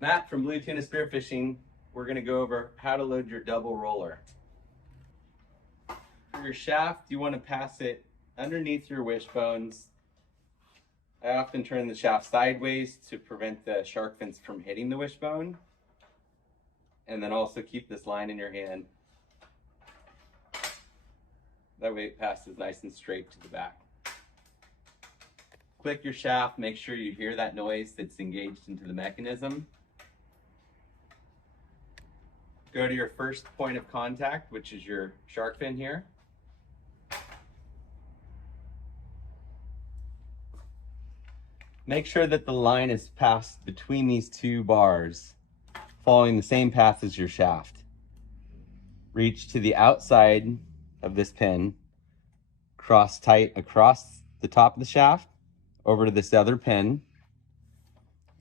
Matt from Blue Tuna Spearfishing. We're going to go over how to load your double roller. For your shaft, you want to pass it underneath your wishbones. I often turn the shaft sideways to prevent the shark fins from hitting the wishbone. And then also keep this line in your hand. That way it passes nice and straight to the back. Click your shaft, make sure you hear that noise that's engaged into the mechanism. Go to your first point of contact, which is your shark fin here. Make sure that the line is passed between these two bars, following the same path as your shaft. Reach to the outside of this pin, cross tight across the top of the shaft, over to this other pin,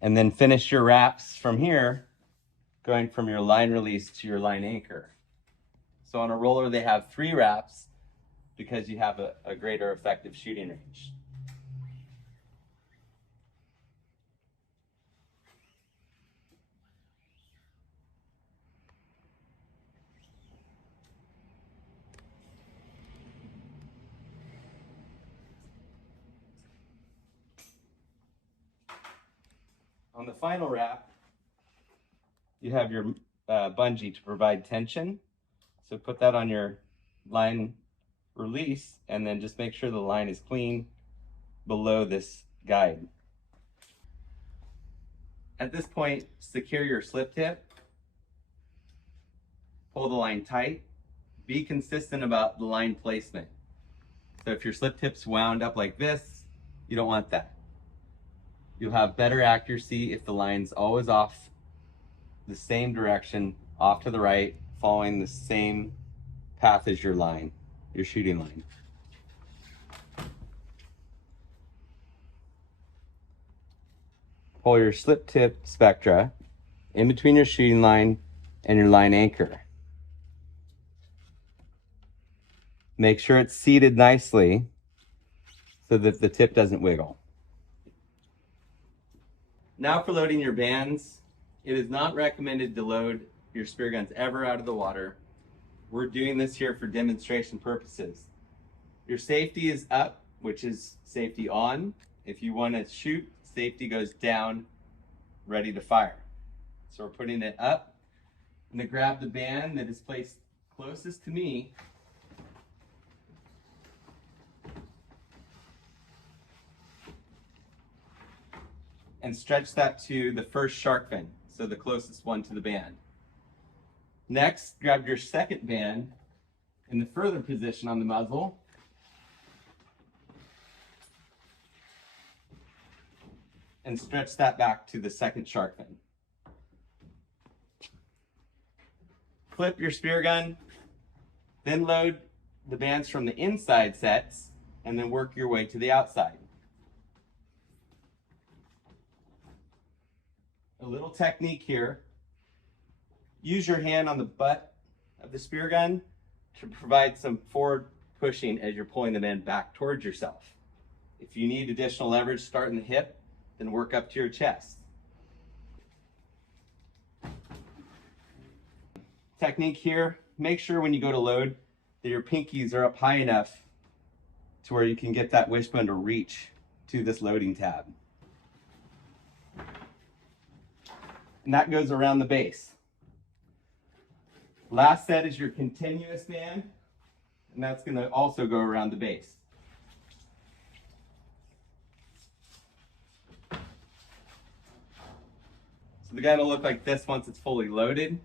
and then finish your wraps from here, going from your line release to your line anchor. So on a roller, they have 3 wraps because you have a greater effective shooting range. On the final wrap, you have your bungee to provide tension. So put that on your line release and then just make sure the line is clean below this guide. At this point, secure your slip tip. Pull the line tight. Be consistent about the line placement. So if your slip tip's wound up like this, you don't want that. You'll have better accuracy if the line's always off the same direction, off to the right, following the same path as your line, your shooting line. Pull your slip tip spectra in between your shooting line and your line anchor. Make sure it's seated nicely so that the tip doesn't wiggle. Now for loading your bands. It is not recommended to load your spear guns ever out of the water. We're doing this here for demonstration purposes. Your safety is up, which is safety on. If you want to shoot, safety goes down, ready to fire. So we're putting it up. I'm going to grab the band that is placed closest to me. And stretch that to the first shark fin, so the closest one to the band. Next, grab your second band in the further position on the muzzle. And stretch that back to the second shark fin. Flip your spear gun, then load the bands from the inside sets, and then work your way to the outside. A little technique here. Use your hand on the butt of the spear gun to provide some forward pushing as you're pulling the band back towards yourself. If you need additional leverage, start in the hip, then work up to your chest. Technique here, make sure when you go to load that your pinkies are up high enough to where you can get that wishbone to reach to this loading tab. And that goes around the base. Last set is your continuous band, and that's going to also go around the base. So the gun will look like this once it's fully loaded.